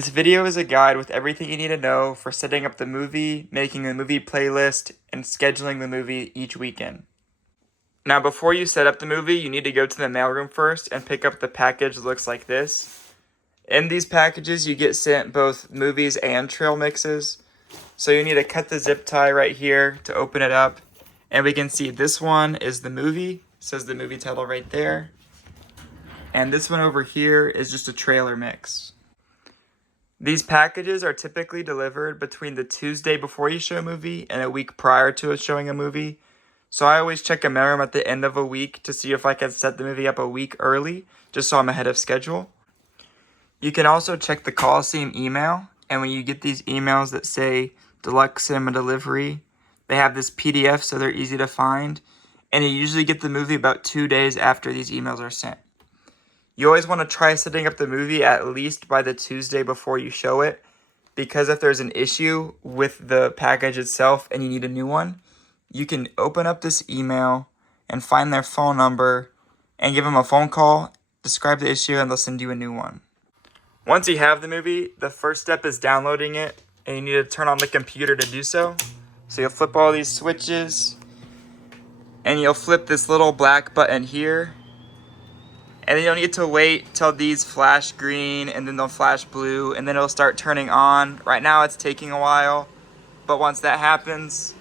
This video is a guide with everything you need to know for setting up the movie, making a movie playlist, and scheduling the movie each weekend. Now before you set up the movie, you need to go to the mailroom first and pick up the package that looks like this. In these packages, you get sent both movies and trail mixes. So you need to cut the zip tie right here to open it up. And we can see this one is the movie. It says the movie title right there. And this one over here is just a trailer mix. These packages are typically delivered between the Tuesday before you show a movie and a week prior to showing a movie. So I always check a mailroom at the end of a week to see if I can set the movie up a week early, just so I'm ahead of schedule. You can also check the Coliseum email, and when you get these emails that say Deluxe Cinema Delivery, they have this PDF so they're easy to find, and you usually get the movie about 2 days after these emails are sent. You always want to try setting up the movie at least by the Tuesday before you show it, because if there's an issue with the package itself and you need a new one, you can open up this email and find their phone number and give them a phone call, describe the issue, and they'll send you a new one. Once you have the movie, the first step is downloading it, and you need to turn on the computer to do so. So you'll flip all these switches, and you'll flip this little black button here. And then you'll need to wait till these flash green, and then they'll flash blue, and then it'll start turning on. Right now it's taking a while, but once that happens,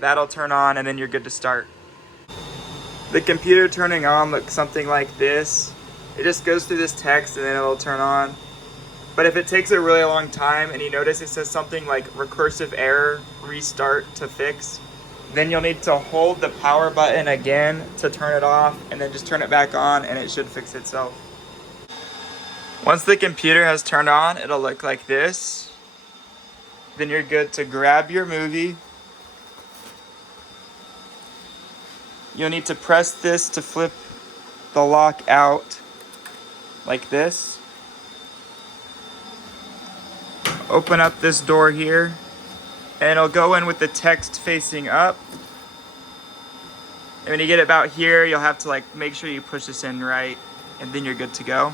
that'll turn on, and then you're good to start. The computer turning on looks something like this. It just goes through this text, and then it'll turn on. But if it takes a really long time, and you notice it says something like recursive error, restart to fix, then you'll need to hold the power button again to turn it off, and then just turn it back on, and it should fix itself. Once the computer has turned on, it'll look like this. Then you're good to grab your movie. You'll need to press this to flip the lock out like this. Open up this door here, and it'll go in with the text facing up. And when you get about here, you'll have to make sure you push this in right, and then you're good to go.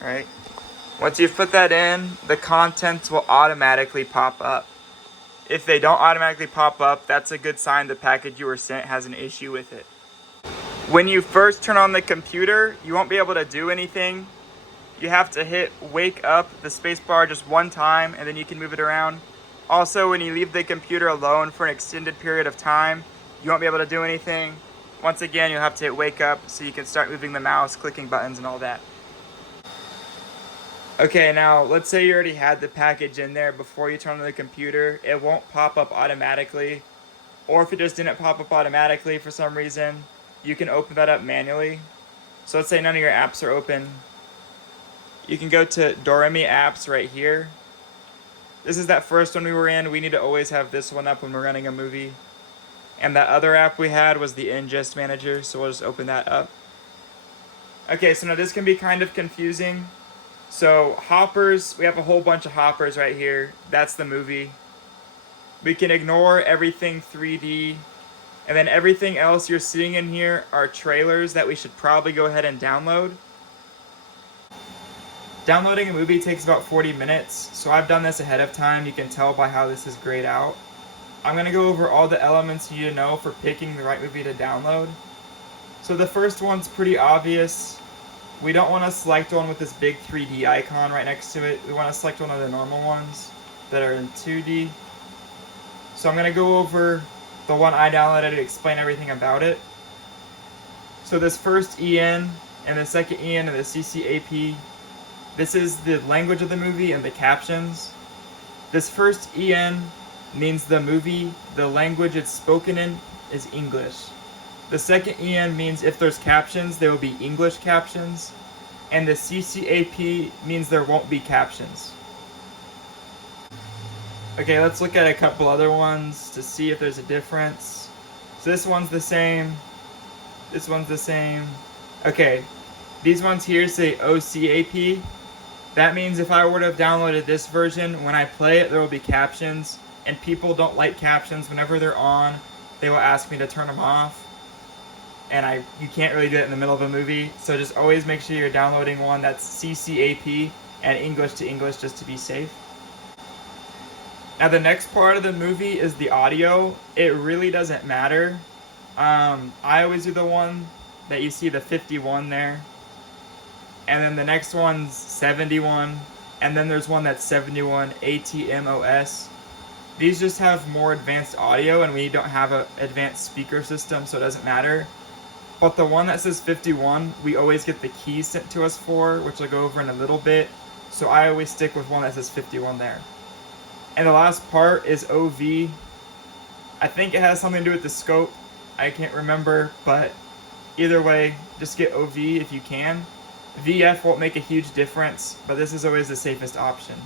All right. Once you've put that in, the contents will automatically pop up. If they don't automatically pop up, that's a good sign the package you were sent has an issue with it. When you first turn on the computer, you won't be able to do anything. You have to hit wake up, the space bar, just one time, and then you can move it around. Also, when you leave the computer alone for an extended period of time, you won't be able to do anything. Once again, you'll have to hit wake up so you can start moving the mouse, clicking buttons, and all that. Okay, now let's say you already had the package in there before you turn on the computer. It won't pop up automatically. Or if it just didn't pop up automatically for some reason, you can open that up manually. So let's say none of your apps are open. You can go to Doremi apps right here. This is that first one we were in. We need to always have this one up when we're running a movie. And that other app we had was the Ingest Manager, so we'll just open that up. Okay, so now this can be kind of confusing. So hoppers, we have a whole bunch of hoppers right here. That's the movie. We can ignore everything 3D. And then everything else you're seeing in here are trailers that we should probably go ahead and download. Downloading a movie takes about 40 minutes, so I've done this ahead of time. You can tell by how this is grayed out. I'm going to go over all the elements you need to know for picking the right movie to download. So the first one's pretty obvious. We don't want to select one with this big 3D icon right next to it. We want to select one of the normal ones that are in 2D. So I'm going to go over the one I downloaded to explain everything about it. So this first EN and the second EN and the CCAP, this is the language of the movie and the captions. This first EN means the movie, the language it's spoken in is English. The second EN means if there's captions, there will be English captions. And the CCAP means there won't be captions. Okay, let's look at a couple other ones to see if there's a difference. So this one's the same. This one's the same. Okay, these ones here say OCAP. That means if I were to have downloaded this version, when I play it, there will be captions. And people don't like captions. Whenever they're on, they will ask me to turn them off. And you can't really do it in the middle of a movie. So just always make sure you're downloading one that's CCAP and English to English just to be safe. Now the next part of the movie is the audio. It really doesn't matter. I always do the one that you see the 51 there. And then the next one's 71. And then there's one that's 71 ATMOS. These just have more advanced audio, and we don't have an advanced speaker system, so it doesn't matter. But the one that says 51, we always get the keys sent to us for, which I'll go over in a little bit. So I always stick with one that says 51 there. And the last part is OV. I think it has something to do with the scope. I can't remember, but either way, just get OV if you can. VF won't make a huge difference, but this is always the safest option.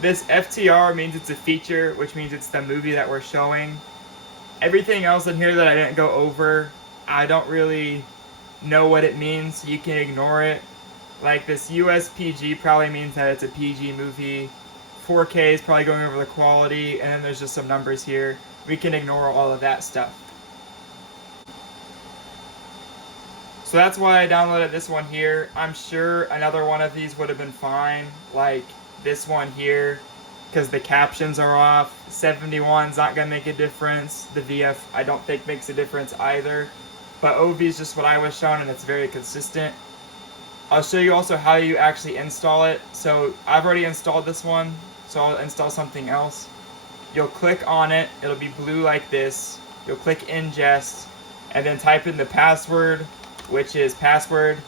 This FTR means it's a feature, which means it's the movie that we're showing. Everything else in here that I didn't go over, I don't really know what it means, so you can ignore it. Like this USPG probably means that it's a PG movie. 4K is probably going over the quality, and then there's just some numbers here. We can ignore all of that stuff. So that's why I downloaded this one here. I'm sure another one of these would have been fine, like this one here, because the captions are off. 71's not going to make a difference. The VF I don't think makes a difference either. But OV is just what I was shown, and it's very consistent. I'll show you also how you actually install it. So I've already installed this one, so I'll install something else. You'll click on it, it'll be blue like this. You'll click ingest, and then type in the password, which is password,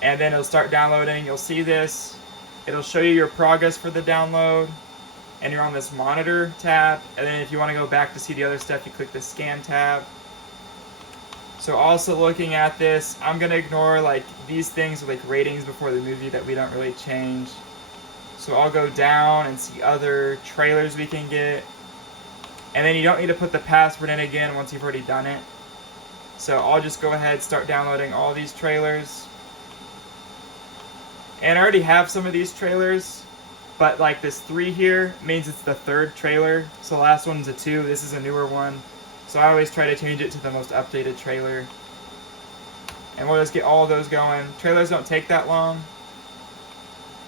and then it'll start downloading. You'll see this. It'll show you your progress for the download, and you're on this monitor tab, and then if you want to go back to see the other stuff, you click the scan tab. So also looking at this, I'm going to ignore like these things with like ratings before the movie that we don't really change. So I'll go down and see other trailers we can get. And then you don't need to put the password in again once you've already done it. So I'll just go ahead and start downloading all these trailers. And I already have some of these trailers, but like this 3 here means it's the 3rd trailer. So the last one's a 2, this is a newer one. So I always try to change it to the most updated trailer. And we'll just get all of those going. Trailers don't take that long.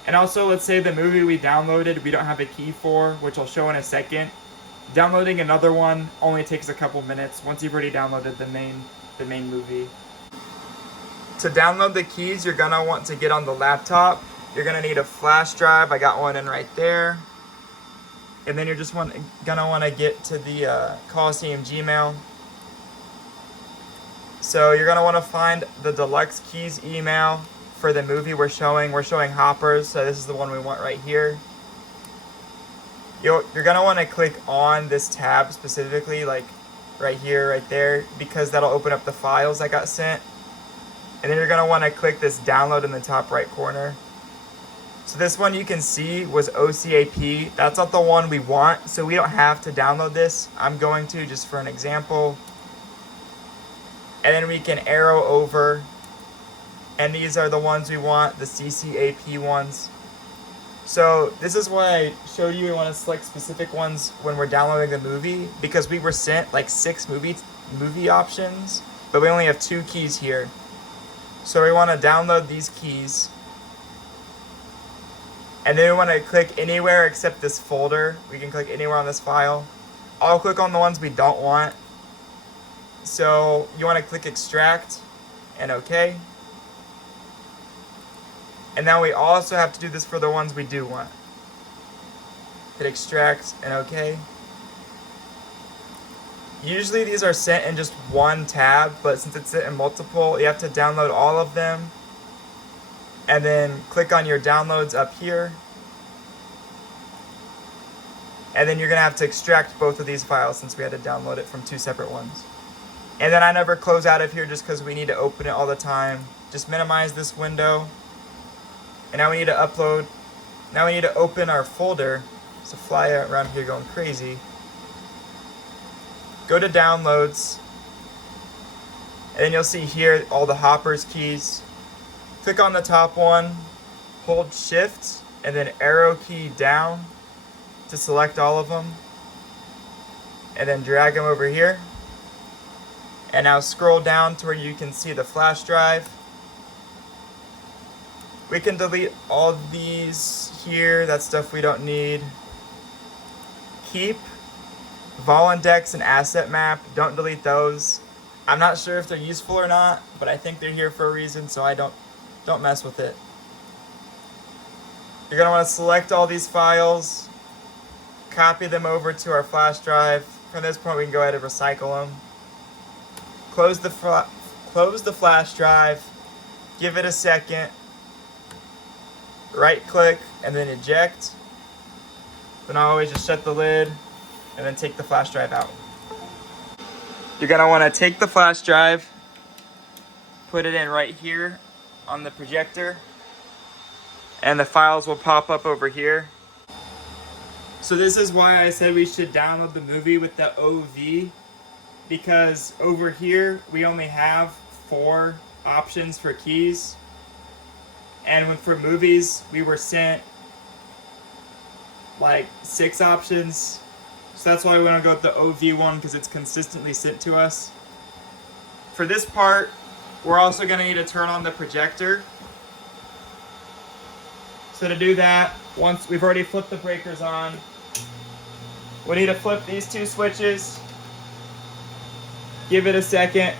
And also, let's say the movie we downloaded we don't have a key for, which I'll show in a second. Downloading another one only takes a couple minutes once you've already downloaded the main movie. To download the keys, you're gonna want to get on the laptop. You're gonna need a flash drive. I got one in right there. And then you're just gonna want to get to the Coliseum Gmail. So you're gonna want to find the deluxe keys email for the movie we're showing. We're showing Hoppers, so this is the one we want right here. You're gonna want to click on this tab specifically, like right here, right there, because that'll open up the files that got sent. And then you're gonna want to click this download in the top right corner. So this one you can see was OCAP. That's not the one we want, so we don't have to download this. I'm going to just for an example. And then we can arrow over. And these are the ones we want, the CCAP ones. So this is why I showed you we want to select specific ones when we're downloading the movie, because we were sent like 6 movie options, but we only have 2 keys here. So we want to download these keys. And then we want to click anywhere except this folder. We can click anywhere on this file. I'll click on the ones we don't want. So you want to click extract and OK. And now we also have to do this for the ones we do want. Hit extract and OK. Usually these are sent in just one tab, but since it's sent in multiple, you have to download all of them. And then click on your downloads up here. And then you're going to have to extract both of these files since we had to download it from 2 separate ones. And then I never close out of here just because we need to open it all the time. Just minimize this window. And now we need to upload. Now we need to open our folder. It's a fly around here going crazy. Go to downloads. And then you'll see here all the Hoppers keys. Click on the top one, hold shift, and then arrow key down to select all of them. And then drag them over here. And now scroll down to where you can see the flash drive. We can delete all these here. That's stuff we don't need. Keep vol index and asset map. Don't delete those. I'm not sure if they're useful or not, but I think they're here for a reason, so I don't mess with it. You're gonna want to select all these files, copy them over to our flash drive. From this point, we can go ahead and recycle them. Close the flash drive. Give it a second. Right click and then eject. Then I always just shut the lid and then take the flash drive out. You're gonna want to take the flash drive, put it in right here on the projector, and the files will pop up over here. So this is why I said we should download the movie with the OV, because over here we only have 4 options for keys, and for movies we were sent like 6 options. So that's why we want to go with the OV one, because it's consistently sent to us. For this part, we're also going to need to turn on the projector. So to do that, once we've already flipped the breakers on, we need to flip these 2 switches. Give it a second.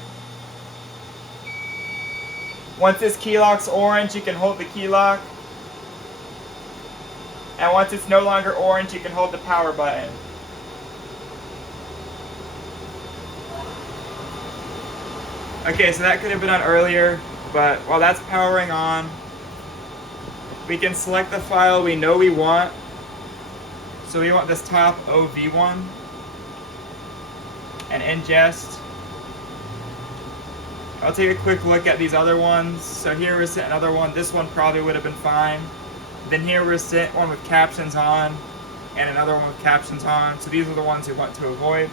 Once this key lock's orange, you can hold the key lock. And once it's no longer orange, you can hold the power button. Okay, so that could have been done earlier, but while that's powering on, we can select the file we know we want. So we want this top OV one, and ingest. I'll take a quick look at these other ones. So here we're sent another one. This one probably would have been fine. Then here we're sent one with captions on, and another one with captions on. So these are the ones we want to avoid.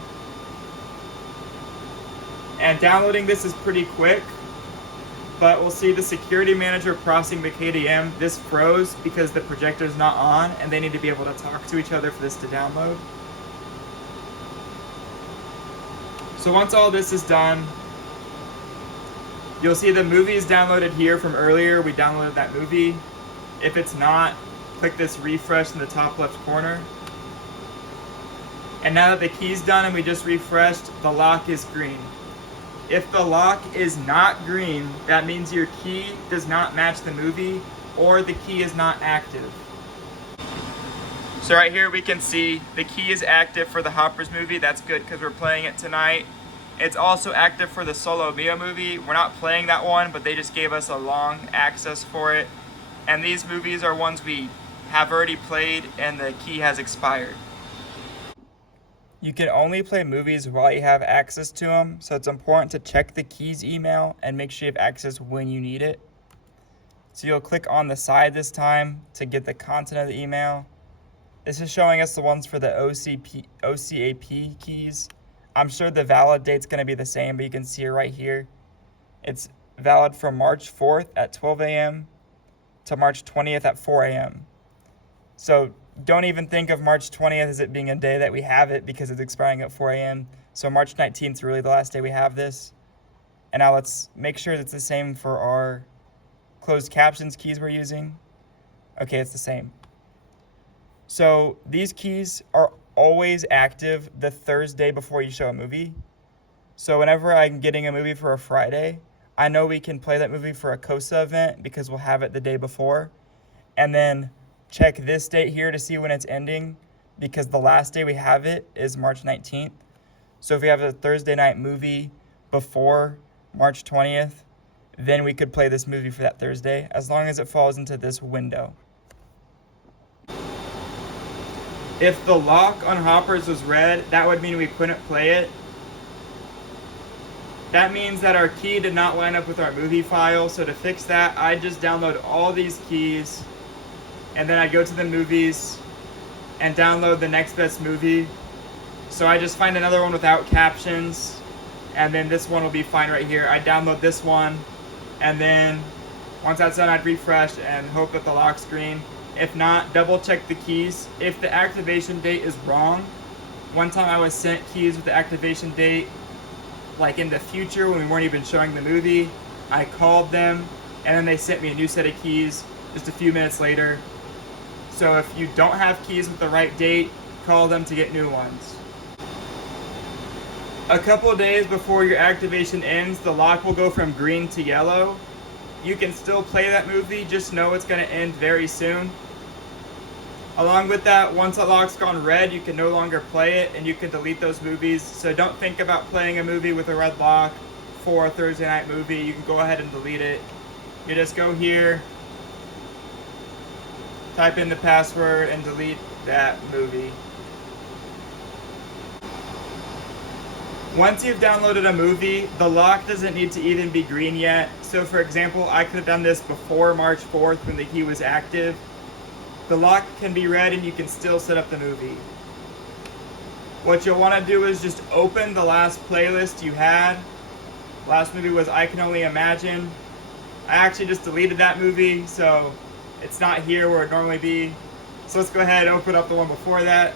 And downloading this is pretty quick, but we'll see the security manager processing the KDM. This froze because the projector's not on, and they need to be able to talk to each other for this to download. So once all this is done, you'll see the movie is downloaded here from earlier. We downloaded that movie. If it's not, click this refresh in the top left corner. And now that the key's done and we just refreshed, the lock is green. If the lock is not green, that means your key does not match the movie or the key is not active. So right here we can see the key is active for the Hoppers movie. That's good because we're playing it tonight. It's also active for the Solo Mio movie. We're not playing that one, but they just gave us a long access for it. And these movies are ones we have already played and the key has expired. You can only play movies while you have access to them, so it's important to check the key's email and make sure you have access when you need it. So you'll click on the side this time to get the content of the email. This is showing us the ones for the OCAP keys. I'm sure the valid date's going to be the same, but you can see it right here. It's valid from March 4th at 12 a.m. to March 20th at 4 a.m. So don't even think of March 20th as it being a day that we have it, because it's expiring at 4 a.m. So March 19th is really the last day we have this. And now let's make sure it's the same for our closed captions keys we're using. Okay, it's the same. So these keys are always active the Thursday before you show a movie. So whenever I'm getting a movie for a Friday, I know we can play that movie for a COSA event because we'll have it the day before. And then check this date here to see when it's ending, because the last day we have it is March 19th. So if we have a Thursday night movie before March 20th, then we could play this movie for that Thursday, as long as it falls into this window. If the lock on Hoppers was red, that would mean we couldn't play it. That means that our key did not line up with our movie file. So to fix that, I just download all these keys, and then I go to the movies and download the next best movie. So I just find another one without captions, and then this one will be fine right here. I download this one, and then once that's done, I'd refresh and hope that the lock's green. If not, double check the keys. If the activation date is wrong, one time I was sent keys with the activation date like in the future when we weren't even showing the movie. I called them, and then they sent me a new set of keys just a few minutes later. So if you don't have keys with the right date, call them to get new ones. A couple of days before your activation ends, the lock will go from green to yellow. You can still play that movie, just know it's going to end very soon. Along with that, once that lock's gone red, you can no longer play it and you can delete those movies. So don't think about playing a movie with a red lock for a Thursday night movie. You can go ahead and delete it. You just go here, type in the password, and delete that movie. Once you've downloaded a movie, the lock doesn't need to even be green yet. So for example, I could have done this before March 4th when the key was active. The lock can be red and you can still set up the movie. What you'll want to do is just open the last playlist you had. Last movie was I Can Only Imagine. I actually just deleted that movie, so it's not here where it'd normally be. So let's go ahead and open up the one before that.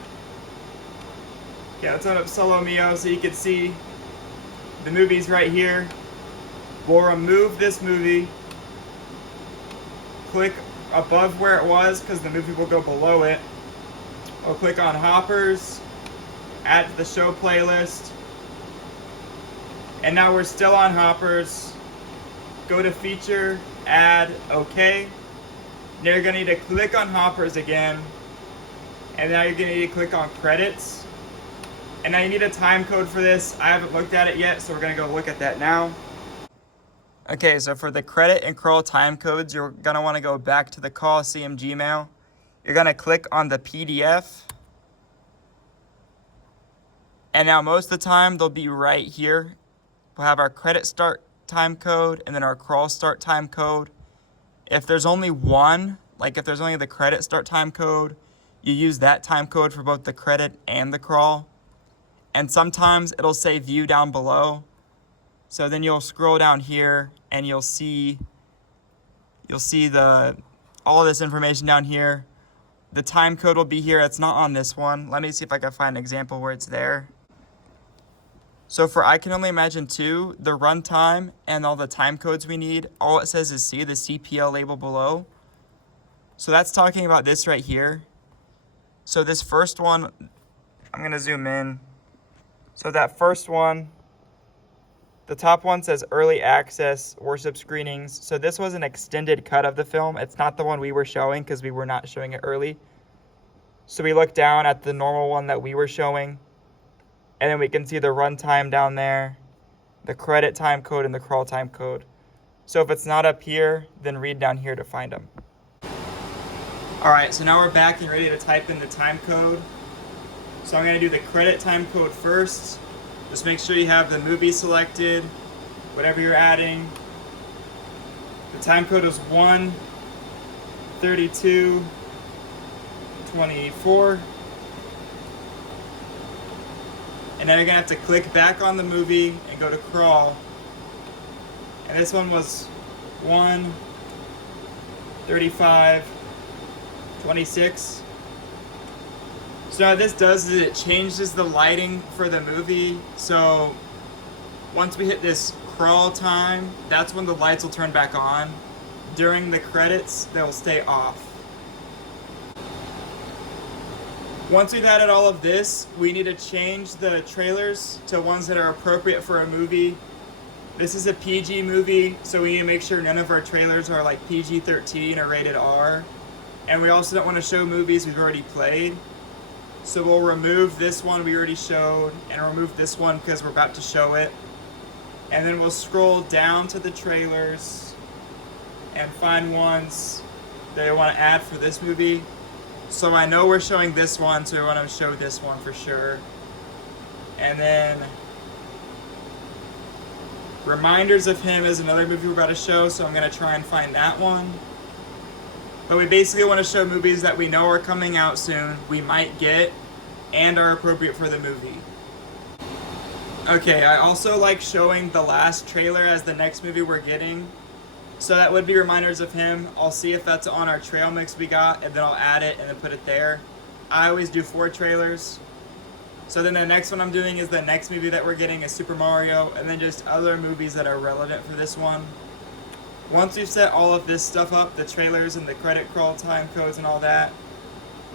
Okay, let's open up Solo Mio so you can see the movie's right here. We'll remove this movie. Click above where it was because the movie will go below it. We'll click on Hoppers, add to the show playlist. And now we're still on Hoppers. Go to Feature, Add, OK. Now you're going to need to click on Hoppers again. And now you're going to need to click on Credits. And now you need a time code for this. I haven't looked at it yet, so we're going to go look at that now. Okay, so for the credit and crawl time codes, you're going to want to go back to the Coliseum Gmail. You're going to click on the PDF. And now most of the time, they'll be right here. We'll have our credit start time code and then our crawl start time code. If there's only one, like if there's only the credit start time code, you use that time code for both the credit and the crawl. And sometimes it'll say view down below. So then you'll scroll down here and you'll see all of this information down here. The time code will be here. It's not on this one. Let me see if I can find an example where it's there. So for I Can Only Imagine 2, the runtime and all the time codes we need, all it says is C, the CPL label below. So that's talking about this right here. So this first one, I'm going to zoom in. So that first one, the top one says early access worship screenings. So this was an extended cut of the film. It's not the one we were showing because we were not showing it early. So we look down at the normal one that we were showing. And then we can see the runtime down there, the credit time code, and the crawl time code. So if it's not up here, then read down here to find them. All right, so now we're back and ready to type in the time code. So I'm going to do the credit time code first. Just make sure you have the movie selected, whatever you're adding. The time code is 1:32:24. And now you're going to have to click back on the movie and go to crawl. And this one was 1:35:26. So what this does is it changes the lighting for the movie. So once we hit this crawl time, that's when the lights will turn back on. During the credits, they'll stay off. Once we've added all of this, we need to change the trailers to ones that are appropriate for a movie. This is a PG movie, so we need to make sure none of our trailers are like PG-13 or rated R. And we also don't want to show movies we've already played. So we'll remove this one we already showed and remove this one because we're about to show it. And then we'll scroll down to the trailers and find ones that I want to add for this movie. So I know we're showing this one, so I want to show this one for sure. And then Reminders of Him is another movie we're about to show, so I'm going to try and find that one. But we basically want to show movies that we know are coming out soon, we might get, and are appropriate for the movie. Okay, I also like showing the last trailer as the next movie we're getting. So that would be Reminders of Him. I'll see if that's on our trail mix we got, and then I'll add it and then put it there. I always do 4 trailers. So then the next one I'm doing is the next movie that we're getting is Super Mario, and then just other movies that are relevant for this one. Once we've set all of this stuff up, the trailers and the credit crawl time codes and all that,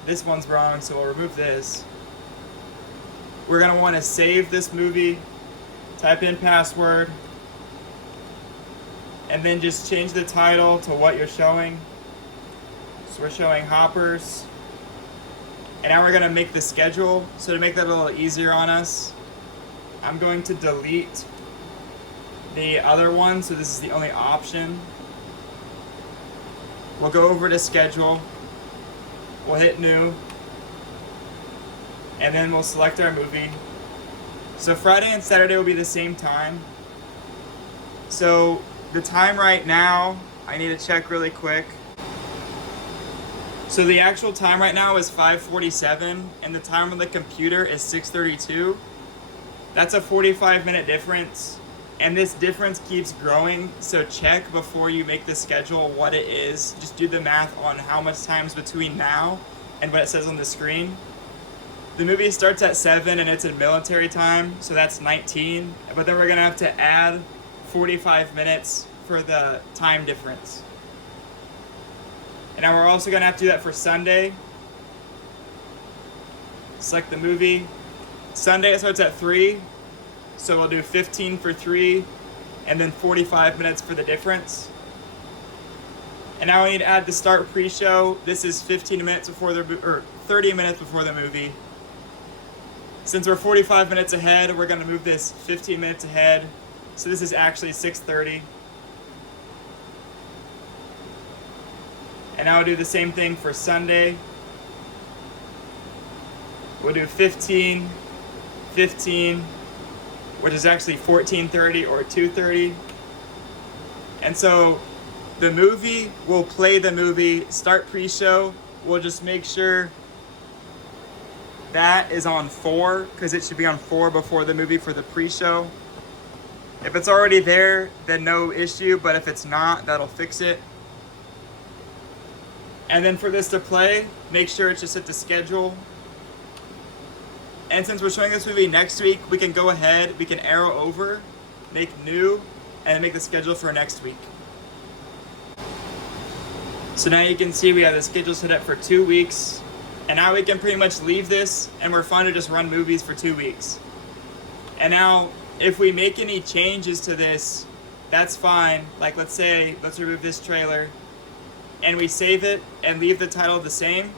this one's wrong, so we'll remove this. We're going to want to save this movie, type in password, and then just change the title to what you're showing. So we're showing Hoppers. And now we're going to make the schedule. So to make that a little easier on us, I'm going to delete the other one, so this is the only option. We'll go over to schedule. We'll hit new. And then we'll select our movie. So Friday and Saturday will be the same time. So the time right now, I need to check really quick. So the actual time right now is 5:47, and the time on the computer is 6:32. That's a 45-minute difference, and this difference keeps growing, so check before you make the schedule what it is. Just do the math on how much time is between now and what it says on the screen. The movie starts at 7 and it's in military time, so that's 19, but then we're going to have to add 45 minutes for the time difference. And now we're also going to have to do that for Sunday. Select the movie. Sunday it starts at 3, so we'll do 15 for 3, and then 45 minutes for the difference. And now we need to add the start pre-show. This is 15 minutes before or 30 minutes before the movie. Since we're 45 minutes ahead, we're going to move this 15 minutes ahead. So this is actually 6:30. And now we'll do the same thing for Sunday. We'll do 15, 15, which is actually 14:30 or 2:30. And so the movie, we'll play the movie, start pre-show. We'll just make sure that is on 4, because it should be on 4 before the movie for the pre-show. If it's already there, then no issue, but if it's not, that'll fix it. And then for this to play, make sure it's just at the schedule. And since we're showing this movie next week, we can go ahead, we can arrow over, make new, and make the schedule for next week. So now you can see we have the schedule set up for 2 weeks. And now we can pretty much leave this, and we're fine to just run movies for 2 weeks. And now, if we make any changes to this, that's fine. Like let's remove this trailer, and we save it and leave the title the same.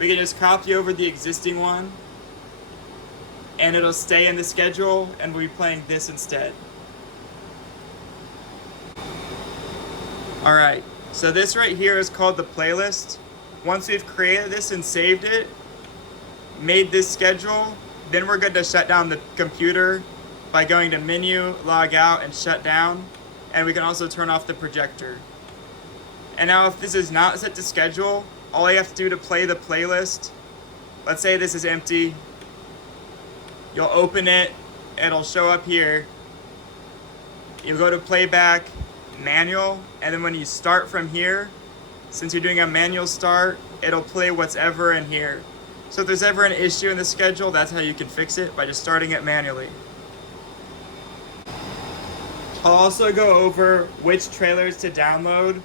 We can just copy over the existing one, and it'll stay in the schedule, and we'll be playing this instead. Alright, so this right here is called the playlist. Once we've created this and saved it, made this schedule, then we're good to shut down the computer by going to menu, log out, and shut down. And we can also turn off the projector. And now if this is not set to schedule, all you have to do to play the playlist, let's say this is empty, you'll open it, it'll show up here. You'll go to playback, manual, and then when you start from here, since you're doing a manual start, it'll play what's ever in here. So if there's ever an issue in the schedule, that's how you can fix it, by just starting it manually. I'll also go over which trailers to download,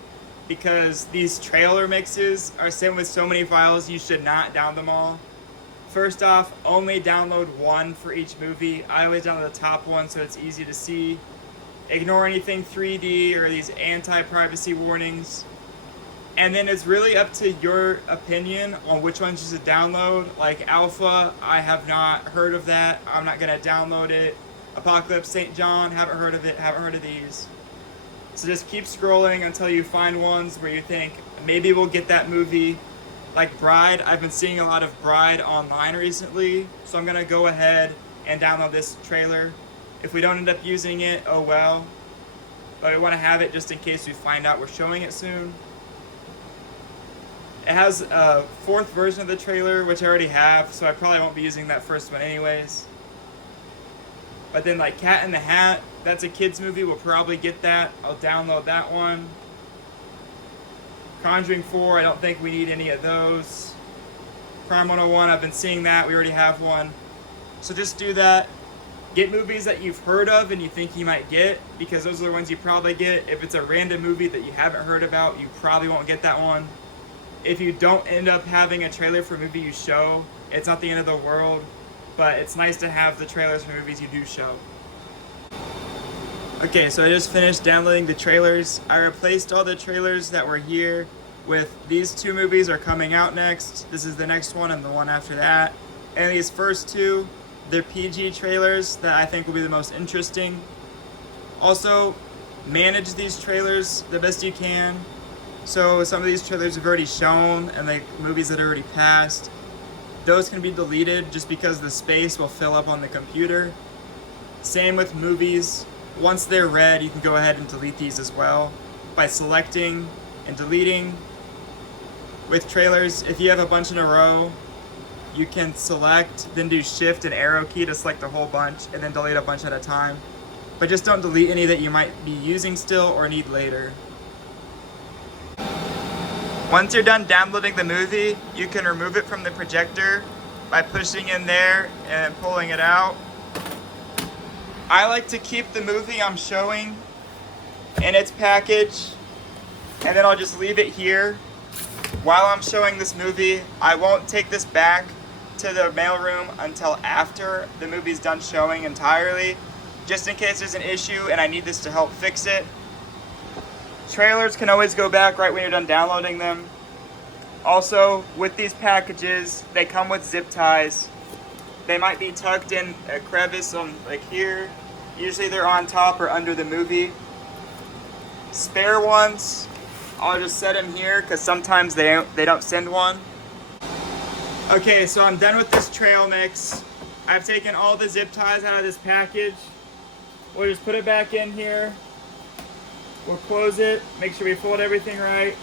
because these trailer mixes are sent with so many files, you should not download them all. First off, only download one for each movie. I always download the top one so it's easy to see. Ignore anything 3D or these anti-privacy warnings. And then it's really up to your opinion on which ones you should download. Like Alpha, I have not heard of that. I'm not going to download it. Apocalypse St. John, haven't heard of it, haven't heard of these. So just keep scrolling until you find ones where you think, maybe we'll get that movie. Like Bride, I've been seeing a lot of Bride online recently, so I'm going to go ahead and download this trailer. If we don't end up using it, oh well. But we want to have it just in case we find out we're showing it soon. It has a 4th version of the trailer, which I already have, so I probably won't be using that first one anyways. But then like Cat in the Hat, that's a kids movie, we'll probably get that. I'll download that one. Conjuring 4, I don't think we need any of those. Crime 101, I've been seeing that, we already have one. So just do that. Get movies that you've heard of and you think you might get, because those are the ones you probably get. If it's a random movie that you haven't heard about, you probably won't get that one. If you don't end up having a trailer for a movie you show, it's not the end of the world, but it's nice to have the trailers for movies you do show. Okay, so I just finished downloading the trailers. I replaced all the trailers that were here with these two movies are coming out next. This is the next one and the one after that. And these first two, they're PG trailers that I think will be the most interesting. Also, manage these trailers the best you can. So some of these trailers have already shown, and like movies that already passed, those can be deleted just because the space will fill up on the computer. Same with movies. Once they're read, you can go ahead and delete these as well by selecting and deleting. With trailers, if you have a bunch in a row, you can select, then do shift and arrow key to select a whole bunch, and then delete a bunch at a time. But just don't delete any that you might be using still or need later. Once you're done downloading the movie, you can remove it from the projector by pushing in there and pulling it out. I like to keep the movie I'm showing in its package, and then I'll just leave it here. While I'm showing this movie, I won't take this back to the mailroom until after the movie's done showing entirely, just in case there's an issue and I need this to help fix it. Trailers can always go back right when you're done downloading them. Also, with these packages, they come with zip ties. They might be tucked in a crevice on like here. Usually they're on top or under the movie. Spare ones, I'll just set them here because sometimes they don't send one. Okay, so I'm done with this trail mix. I've taken all the zip ties out of this package. We'll just put it back in here. We'll close it, make sure we fold everything right.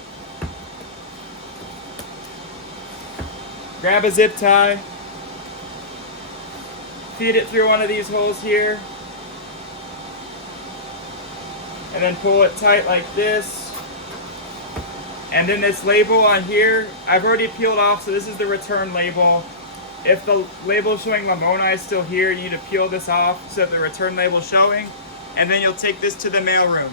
Grab a zip tie. Feed it through one of these holes here. And then pull it tight like this. And then this label on here, I've already peeled off, so this is the return label. If the label showing Lamona is still here, you need to peel this off so that the return label is showing. And then you'll take this to the mailroom.